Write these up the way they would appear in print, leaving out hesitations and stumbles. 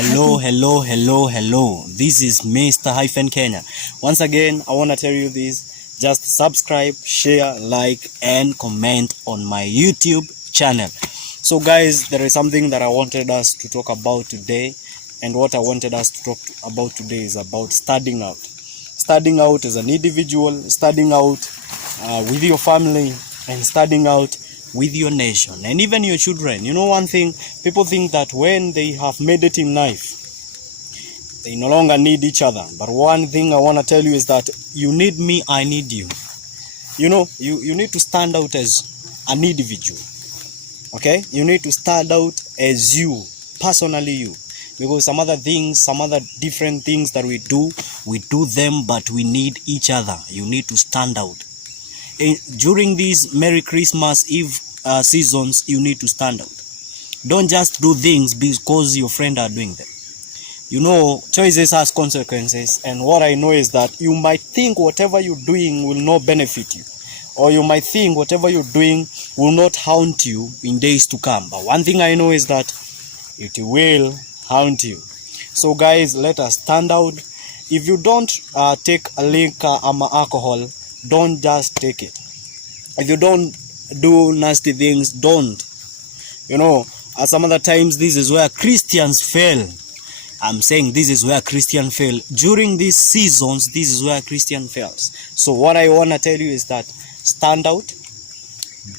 Hello. This is Mr. Kenya. Once again, I want to tell you this. Just subscribe, share, like, and comment on my YouTube channel. So guys, there is something that I wanted us to talk about today. And what I wanted us to talk about today is about starting out. Starting out as an individual, starting out with your family, and starting out with your nation and even your children. You know, one thing, people think that when they have made it in life, they no longer need each other. But one thing I want to tell you is that you need me, I need you. You know, you need to stand out as an individual. Okay? You need to stand out as you, personally you. Because some other things, some other different things that we do them, but we need each other. You need to stand out. During these Merry Christmas Eve seasons, you need to stand out. Don't just do things because your friends are doing them. You know, choices has consequences, and what I know is that you might think whatever you're doing will not benefit you, or you might think whatever you're doing will not haunt you in days to come. But one thing I know is that it will haunt you. So guys, let us stand out. If you don't take a liquor or alcohol, don't just take it. If you don't do nasty things, don't. You know, at some other times, this is where Christians fail. I'm saying this is where Christians fail. During these seasons, this is where Christian fails. So what I want to tell you is that stand out,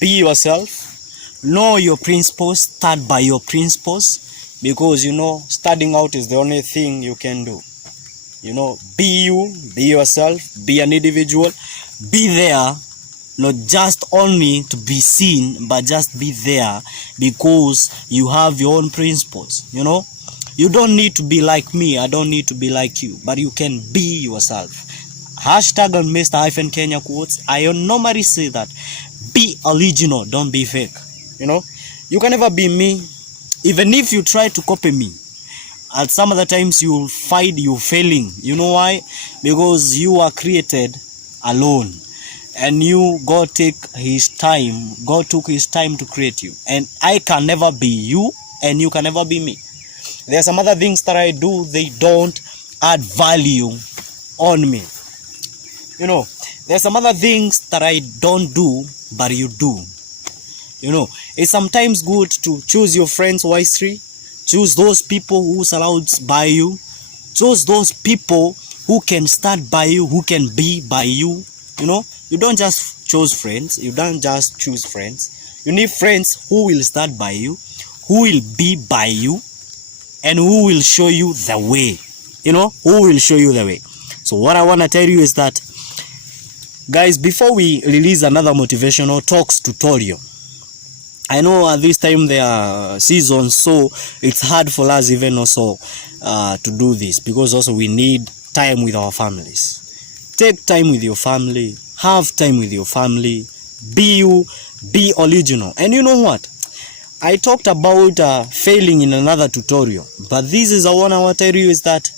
be yourself, know your principles, start by your principles, because you know, standing out is the only thing you can do. You know, be you, be yourself, be an individual, be there, not just only to be seen, but just be there because you have your own principles. You know, you don't need to be like me, I don't need to be like you, but you can be yourself. Hashtag on Mr. Kenya quotes, I normally say that be original, don't be fake. You know, you can never be me, even if you try to copy me. At some other times you will find you failing. You know why? Because you are created alone, and God took his time to create you, and I can never be you, and you can never be me. There are some other things that I do, they don't add value on me. You know, there are some other things that I don't do, but you do. You know, it's sometimes good to choose your friends wisely. Choose those people who surrounds by you. Choose those people who can stand by you, who can be by you. You know, you don't just choose friends. You don't just choose friends. You need friends who will stand by you, who will be by you, and who will show you the way. You know, who will show you the way. So what I want to tell you is that, guys, before we release another motivational talks tutorial, I know at this time there are seasons, so it's hard for us even also to do this, because also we need time with our families. Take time with your family, have time with your family, be you, be original. And you know what? I talked about failing in another tutorial, but this is what I want to tell you is that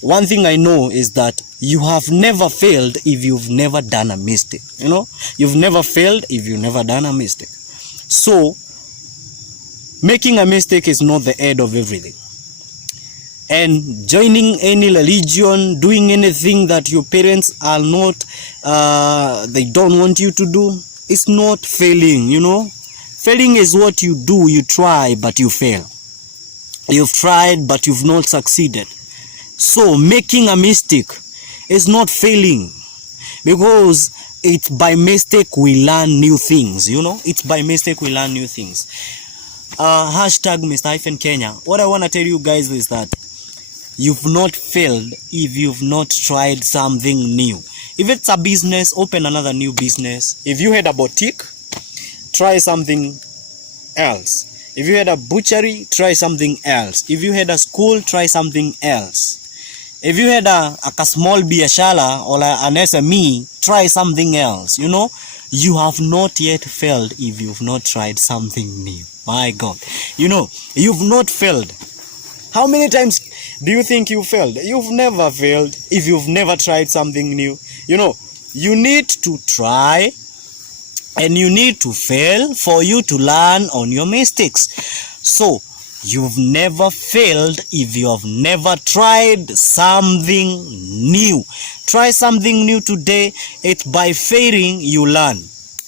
one thing I know is that you have never failed if you've never done a mistake. You know, you've never failed if you've never done a mistake. So, making a mistake is not the end of everything. And joining any religion, doing anything that your parents are not, they don't want you to do, it's not failing, you know. Failing is what you do, you try, but you fail. You've tried, but you've not succeeded. So, making a mistake is not failing, because it's by mistake we learn new things, you know. It's by mistake we learn new things. Hashtag Mr. Kenya. What I want to tell you guys is that you've not failed if you've not tried something new. If it's a business, open another new business. If you had a boutique, try something else. If you had a butchery, try something else. If you had a school, try something else. If you had a small biashara or an SME, try something else. You know, you have not yet failed if you've not tried something new. My God, you know, you've not failed. How many times do you think you failed? You've never failed if you've never tried something new. You know, you need to try and you need to fail for you to learn on your mistakes. So You've never failed if you have never tried something new. Try something new today. It's by failing you learn.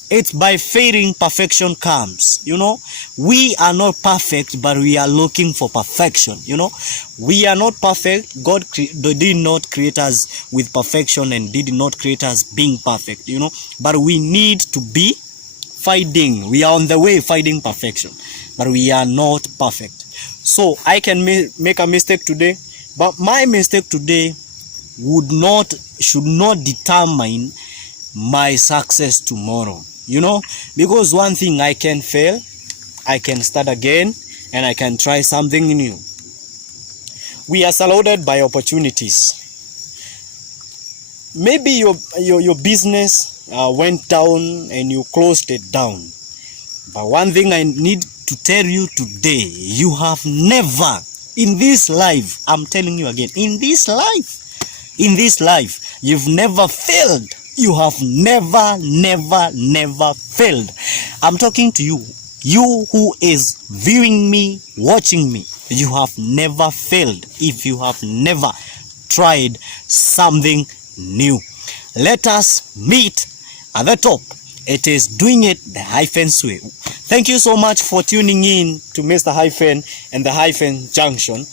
It's by failing perfection comes. You know, we are not perfect, but we are looking for perfection. You know, we are not perfect. God did not create us with perfection and did not create us being perfect. You know, but we need to be fighting. We are on the way fighting perfection, but we are not perfect. So I can make a mistake today, but my mistake today should not determine my success tomorrow. You know, because one thing, I can fail, I can start again, and I can try something new. We are surrounded by opportunities. Maybe your business went down and you closed it down. But one thing I need to tell you today, you have never in this life, I'm telling you again, in this life, you've never failed. You have never failed. I'm talking to you. You who is viewing me, watching me, you have never failed if you have never tried something new. Let us meet at the top. It is doing it the Hyphen's way. Thank you so much for tuning in to Mr. Hyphen and the Hyphen Junction,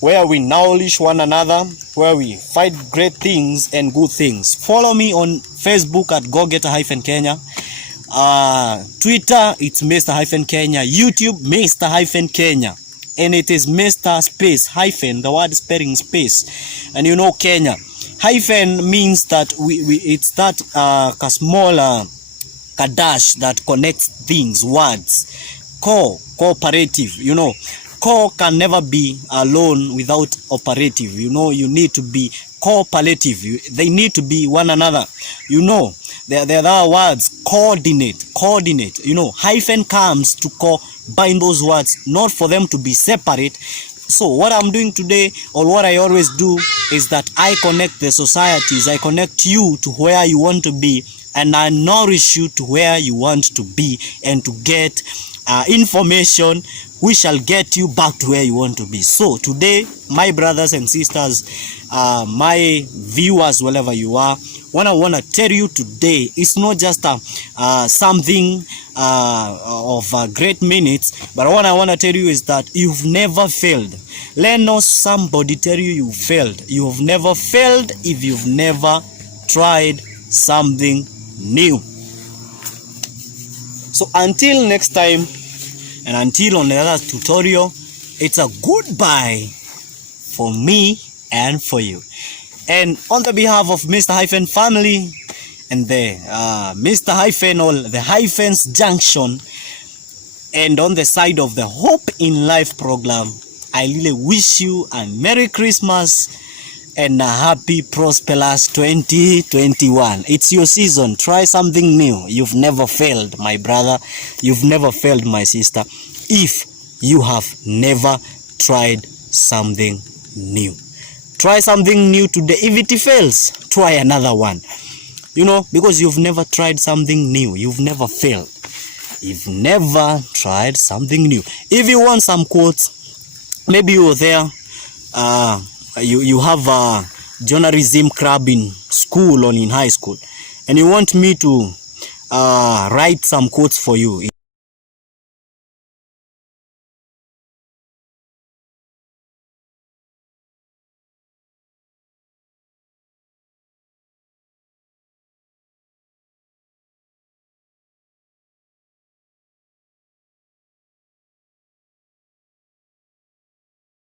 where we knowledge one another, where we fight great things and good things. Follow me on Facebook at GoGetter-Kenya. Twitter, it's Mr. Kenya. YouTube, Mr. Kenya. And it is Mr. space hyphen, the word spelling space. And you know Kenya. Hyphen means that it's that small dash that connects things, words. Cooperative, you know. Co can never be alone without operative. You know, you need to be cooperative. They need to be one another. You know, there are words, coordinate. You know, hyphen comes to combine those words, not for them to be separate. So what I'm doing today, or what I always do, is that I connect the societies. I connect you to where you want to be, and I nourish you to where you want to be, and to get information we shall get you back to where you want to be. So today, my brothers and sisters, my viewers, wherever you are, what I want to tell you today is not just something of great minutes, but what I want to tell you is that you've never failed. Let not somebody tell you you failed. You've never failed if you've never tried something new. So until next time, and until on another tutorial, it's a goodbye for me and for you. And on the behalf of Mr. Hyphen family and the Mr. Hyphen or the Hyphen's Junction, and on the side of the Hope in Life program, I really wish you a Merry Christmas and a happy prosperous 2021. It's your season. Try something new. You've never failed, my brother. You've never failed, my sister, if you have never tried something new. Try something new today. If it fails, try another one. You know, because you've never tried something new. You've never failed. You've never tried something new. If you want some quotes, maybe you're there, you have a journalism club in school or in high school, and you want me to write some quotes for you.